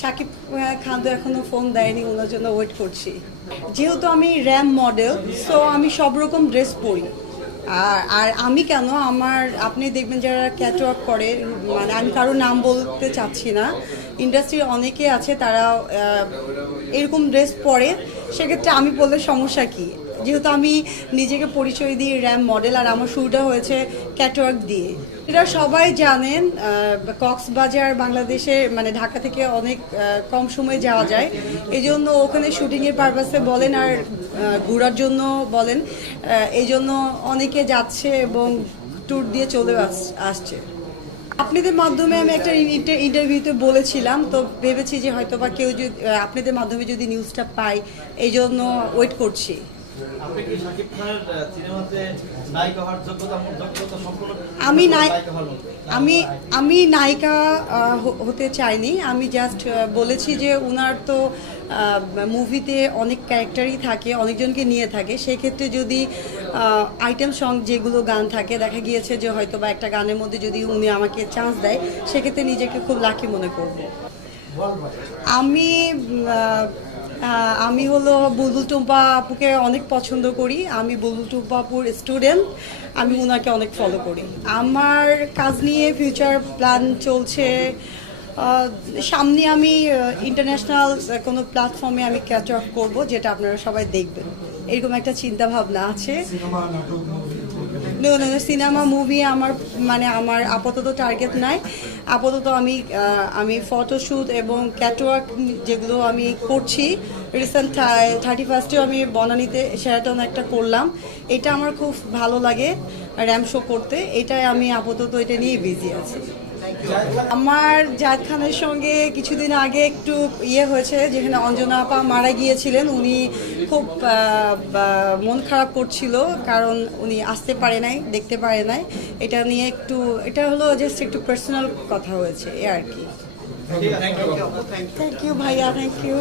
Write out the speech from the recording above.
শাকিব খান তো এখনো ফোন দেয়নি, ওনার জন্য ওয়েট করছি। যেহেতু আমি র্যাম মডেল, সো আমি সব রকম ড্রেস পরি। আর আমি কেন, আমার আপনি দেখবেন যারা ক্যাটওয়াক করে, মানে আমি কারো নাম বলতে চাচ্ছি না, ইন্ডাস্ট্রির অনেকে আছে তারা এরকম ড্রেস পরে, সেক্ষেত্রে আমি বললে সমস্যা কী? যেহেতু আমি নিজেকে পরিচয় দিই র্যাম মডেল, আর আমার শুরুটা হয়েছে ক্যাটওয়াক দিয়ে। এটা সবাই জানেন, কক্সবাজার বাংলাদেশে মানে ঢাকা থেকে অনেক কম সময়ে যাওয়া যায়, এই জন্য ওখানে শুটিংয়ের পারপাসে বলেন আর ঘোরার জন্য বলেন, এই জন্য অনেকে যাচ্ছে এবং ট্যুর দিয়ে চলে আসছে। আপনাদের মাধ্যমে আমি একটা ইন্টারভিউতে বলেছিলাম, তো ভেবেছি যে হয়তো বা কেউ যদি আপনাদের মাধ্যমে যদি নিউজটা পাই, এই জন্য ওয়েট করছি। আমি নায়িকা হতে চাইনি, আমি জাস্ট বলেছি যে উনার তো মুভিতে অনেক ক্যারেক্টারই থাকে, অনেকজনকে নিয়ে থাকে, সেক্ষেত্রে যদি আইটেম সং যেগুলো গান থাকে, দেখা গিয়েছে যে হয়তো বা একটা গানের মধ্যে যদি উনি আমাকে চান্স দেয়, সেক্ষেত্রে নিজেকে খুব লাকি মনে করব। আমি আমি হলো বুলবুল টুম্পা আপুকে অনেক পছন্দ করি, আমি বুলবুল টুম্পা আপুর স্টুডেন্ট, আমি ওনাকে অনেক ফলো করি। আমার কাজ নিয়ে ফিউচার প্ল্যান চলছে, সামনে আমি ইন্টারন্যাশনাল কোনো প্ল্যাটফর্মে আমি ক্যাচ অফ করবো, যেটা আপনারা সবাই দেখবেন, এরকম একটা চিন্তা ভাবনা আছে। সিনেমা মুভি আমার মানে আমার আপাতত টার্গেট নাই। আপাতত আমি ফটোশ্যুট এবং ক্যাটওয়াক যেগুলো আমি করছি, রিসেন্ট 31 আমি বনানীতে শেরাটন একটা করলাম, এটা আমার খুব ভালো লাগে র্যাম শো করতে, এটাই আমি আপাতত এটা নিয়ে বিজি আছি। আমার জায়েদ খানের সঙ্গে কিছুদিন আগে একটু হয়েছে, যেখানে অঞ্জনা আপা মারা গিয়েছিলেন, উনি খুব মন খারাপ করছিল, কারণ উনি আসতে পারে নাই, দেখতে পারে নাই, এটা নিয়ে একটু, এটা হলো জাস্ট একটু পার্সোনাল কথা হয়েছে, এ আর কি। থ্যাংক ইউ ভাইয়া, থ্যাংক ইউ।